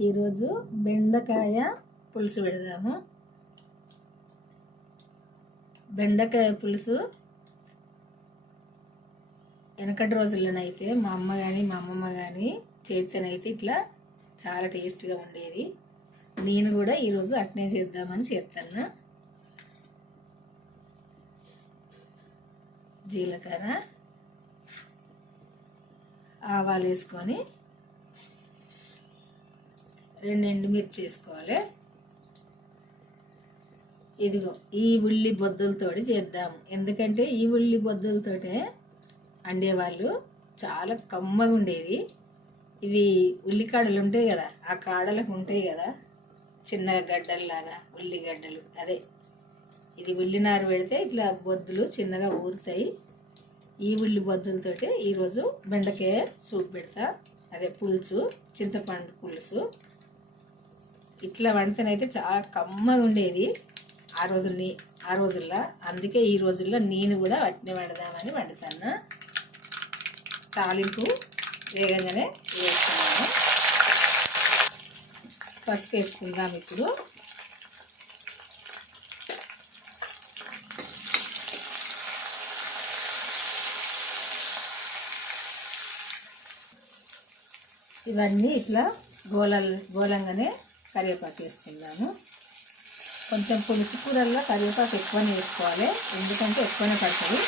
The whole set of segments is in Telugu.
ఈరోజు బెండకాయ పులుసు పెడదాము. బెండకాయ పులుసు వెనకటి రోజుల్లోనైతే మా అమ్మ కానీ మా అమ్మమ్మ కానీ చేస్తేనైతే ఇట్లా చాలా టేస్ట్గా ఉండేది. నేను కూడా ఈరోజు అట్నే చేద్దామని చేస్తాను. జీలకర్ర, ఆవాలు వేసుకొని 2 ఎండుమిర్చి వేసుకోవాలి. ఇదిగో ఈ ఉల్లి బొద్దులతోటి చేద్దాము. ఎందుకంటే ఈ ఉల్లి బొద్దులతోటే వండేవాళ్ళు చాలా కమ్మగా ఉండేది. ఇవి ఉల్లి కాడలు ఉంటాయి కదా, ఆ కాడలకు ఉంటాయి కదా చిన్నగా గడ్డల్లాగా ఉల్లిగడ్డలు, అదే ఇది ఉల్లినారు పెడితే ఇట్లా బొద్దులు చిన్నగా ఊరుతాయి. ఈ ఉల్లి బొద్దులతోటి ఈరోజు బెండకాయ సూప్ పెడతా, అదే పులుసు, చింతపండు పులుసు. ఇట్లా వండితేనైతే చాలా కమ్మగా ఉండేది ఆ రోజుల్లో. అందుకే ఈ రోజుల్లో నేను కూడా వాటిని వండుదామని వండుతాను. తాలింపు వేగంగానే వేసుకున్నాను. పసుపు వేసుకుందాం ఇప్పుడు. ఇవన్నీ ఇట్లా గోలంగానే కరివేపాకు వేసుకుందాము. కొంచెం పులుసు కూరల్లో కరివేపాకు ఎక్కువనే వేసుకోవాలి, ఎందుకంటే ఎక్కువనే పడుతుంది.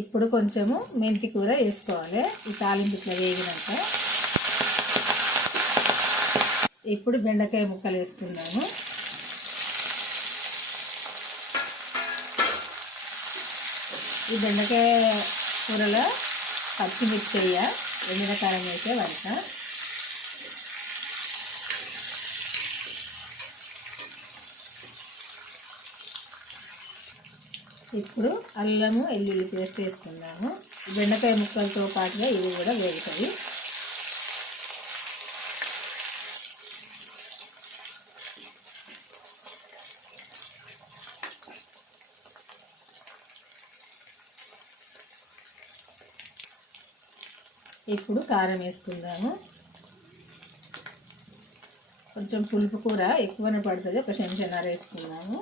ఇప్పుడు కొంచెము మెంతి కూర వేసుకోవాలి. ఈ తాలింపు ఇట్లా వేగినాక ఇప్పుడు బెండకాయ ముక్కలు వేసుకుందాము. ఈ బెండకాయ కూరలో పచ్చిమిర్చి ఎండిన కారం వేసే వంట. ఇప్పుడు అల్లము వెల్లుల్లి పేస్ట్ వేసుకుందాము. బెండకాయ ముక్కలతో పాటుగా ఇవి కూడా వేగుతాయి. ఇప్పుడు కారం వేసుకుందాము. కొంచెం పులుపు కూర ఎక్కువనే పడుతుంది, ఒక చెంచాన్నర వేసుకుందాము,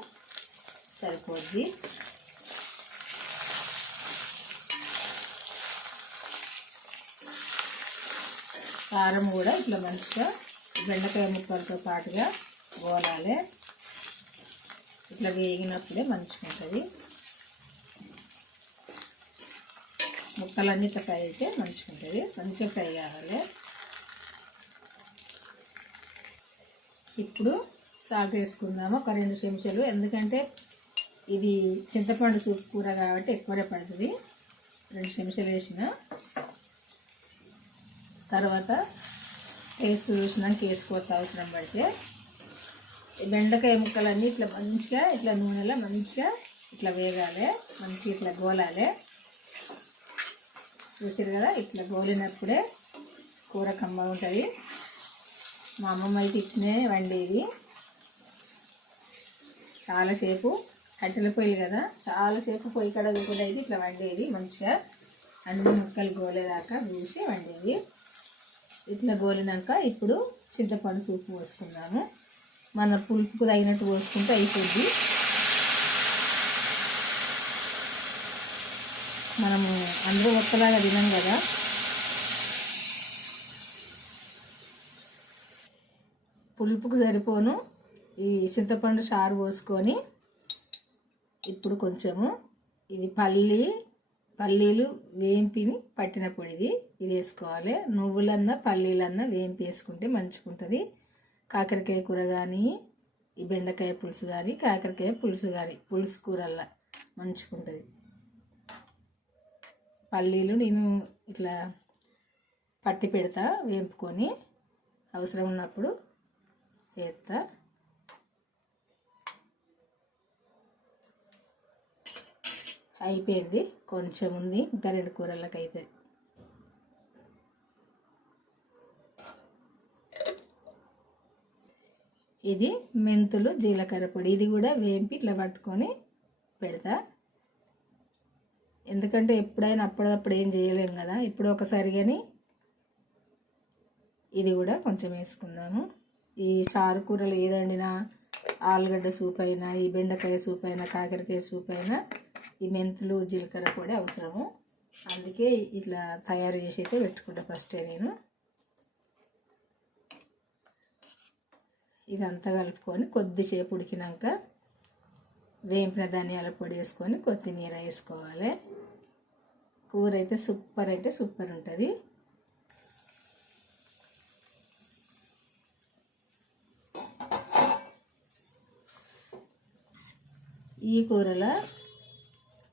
సరిపోద్ది. కారం కూడా ఇట్లా మంచిగా బెండకాయ ముక్కలతో పాటుగా గోలాలి. ఇట్లా వేగినప్పుడే మంచిగా ఉంటుంది. ముక్కలన్నీ ఇట్లా ఫ్రై అయితే మంచిగా ఉంటుంది, మంచిగా ఫ్రై కావాలి. ఇప్పుడు సాల్ట్ వేసుకుందాము, ఒక 2 చెంచాలు. ఎందుకంటే ఇది చింతపండు సూప్ కూర కాబట్టి ఎక్కువనే పడుతుంది. 2 చెంచాలు వేసిన తర్వాత టేస్ట్ చూసినాక వేసుకోవచ్చు అవసరం పడితే. ఈ బెండకాయ ముక్కలన్నీ ఇట్లా మంచిగా ఇట్లా నూనెలో మంచిగా ఇట్లా వేగాలి, మంచిగా ఇట్లా గోలాలి. చూసారు కదా, ఇట్లా గోలినప్పుడే కూర కమ్మగా ఉంటుంది. మా అమ్మమ్మ అయితే ఇట్లనే వండేది. చాలాసేపు కట్టెల పొయ్యిలు కదా, చాలాసేపు పొయ్యి కడ కూడా అయితే ఇట్లా వండేది. మంచిగా అన్ని ముక్కలు గోలేదాకా చూసి వండేది. ఇట్లా గోలినాక ఇప్పుడు చింతపండు సూపు పోసుకుందాము. మన పులుపుకు తగినట్టు పోసుకుంటే అయిపోద్ది. మనము అందరూ ఒక్కలాగా తినం కదా. పులుపుకు సరిపోను ఈ చింతపండు చారు పోసుకొని ఇప్పుడు కొంచెము ఇవి పల్లీలు వేంపిని పట్టిన పొడిది ఇది వేసుకోవాలి. నువ్వులన్నా పల్లీలన్నా వేంపి వేసుకుంటే మంచిగా ఉంటుంది. కాకరకాయ కూర కానీ, ఈ బెండకాయ పులుసు కానీ, కాకరకాయ పులుసు కానీ, పులుసు కూరల్లా మంచిగా ఉంటుంది. పల్లీలు నేను ఇట్లా పట్టి పెడతా, వేంపుకొని అవసరం ఉన్నప్పుడు వేస్తా. అయిపోయింది, కొంచెం ఉంది, ఇంకా 2 కూరలకు అయితే. ఇది మెంతులు జీలకర్ర పొడి, ఇది కూడా వేంపి ఇట్లా పట్టుకొని పెడతా. ఎందుకంటే ఎప్పుడైనా అప్పుడప్పుడు ఏం చేయలేం కదా, ఇప్పుడు ఒకసారి. కానీ ఇది కూడా కొంచెం వేసుకుందాము. ఈ చారు కూరలు ఏదండినా, ఆలుగడ్డ సూప్ అయినా, ఈ బెండకాయ సూప్ అయినా, కాకరకాయ సూప్ అయినా ఈ మెంతులు జీలకర్ర కూడా అవసరము. అందుకే ఇట్లా తయారు చేసి అయితే పెట్టుకుంటా ఫస్టే నేను. ఇదంతా కలుపుకొని కొద్దిసేపు ఉడికినాక వేంపిన ధనియాల పొడి వేసుకొని కొత్తిమీర వేసుకోవాలి. కూర అయితే సూపర్ అంటే సూపర్ ఉంటుంది. ఈ కూరలో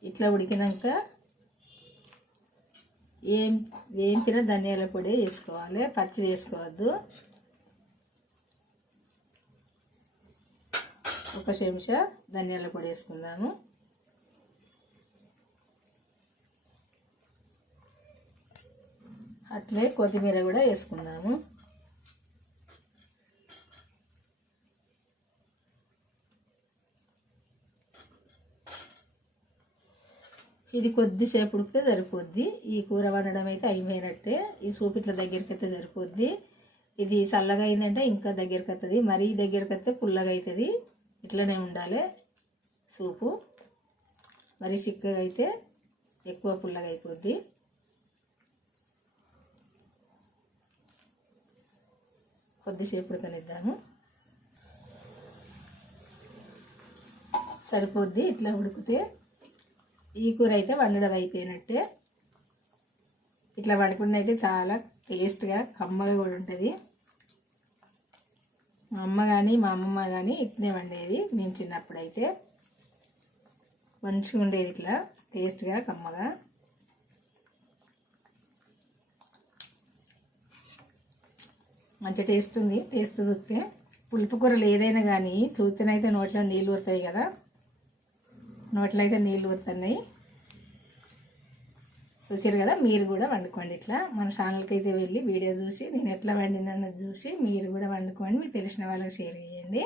ఇట్లా ఉడికినాక వేంపిన ధనియాల పొడి వేసుకోవాలి, పచ్చిది వేసుకోవద్దు. ఒక చెంచా ధనియాల పొడి వేసుకుందాము. అట్లే కొత్తిమీర కూడా వేసుకుందాము. ఇది కొద్దిసేపు ఉడికితే సరిపోద్ది. ఈ కూర వండడం అయితే అయిపోయినట్టే. ఈ సూప్ ఇట్లా దగ్గరికి అయితే సరిపోద్ది. ఇది చల్లగా అయిందంటే ఇంకా దగ్గరికి వస్తుంది. మరీ దగ్గరికి వస్తే పుల్లగా అవుతుంది. ఇట్లనే ఉండాలి సూపు. మరి చిక్కగా అయితే ఎక్కువ పుల్లగా అయిపోద్ది. కొద్దిసేపు ఉడకనిద్దాము. సరిపోద్ది ఇట్లా ఉడికితే. ఈ కూర అయితే వండడం అయిపోయినట్టే. ఇట్లా వండుకున్న అయితే చాలా టేస్ట్గా కమ్మగా కూడా ఉంటుంది. మా అమ్మ కానీ మా అమ్మమ్మ కానీ ఇట్నే వండేది. మేము చిన్నప్పుడు అయితే మంచిగా ఉండేది, ఇట్లా టేస్ట్గా కమ్మగా. మంచి టేస్ట్ ఉంది. టేస్ట్ చూస్తే పులుపు కూరలు ఏదైనా కానీ చూస్తేనైతే నోట్లో నీళ్ళు ఊరుతాయి కదా, నోట్లో అయితే నీళ్ళు ఊరుతున్నాయి. చూసారు కదా, మీరు కూడా వండుకోండి ఇట్లా. మన ఛానల్కి అయితే వెళ్ళి వీడియో చూసి నేను ఎట్లా వండినన్నది చూసి మీరు కూడా వండుకోండి. మీకు తెలిసిన వాళ్ళకి షేర్ చేయండి.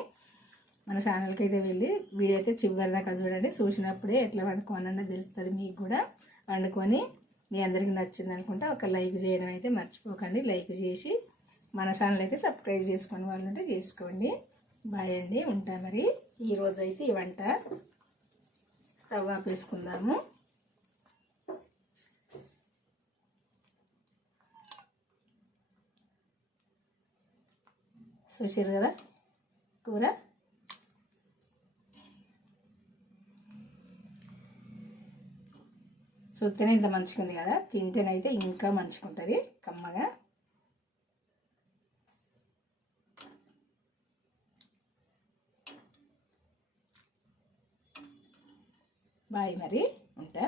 మన ఛానల్కి అయితే వెళ్ళి వీడియో అయితే చివరి దాకా చూడండి. చూసినప్పుడే ఎట్లా వండుకోవాలన్నది తెలుస్తుంది మీకు కూడా. వండుకొని మీ అందరికీ నచ్చింది అనుకుంటే ఒక లైక్ చేయడం అయితే మర్చిపోకండి. లైక్ చేసి మన ఛానల్ అయితే సబ్స్క్రైబ్ చేసుకొని వాళ్ళు ఉంటే చేసుకోండి. బాయ్ అండి, ఉంటా మరి. ఈరోజు అయితే ఈ వంట స్టవ్ ఆపేసుకుందాము. చూసారు కదా కూర. చూస్తేనే ఇంత మంచిగా ఉంది కదా, తింటేనైతే ఇంకా మంచిగా ఉంటుంది కమ్మగా. బాయ్ మరి, ఉంటా.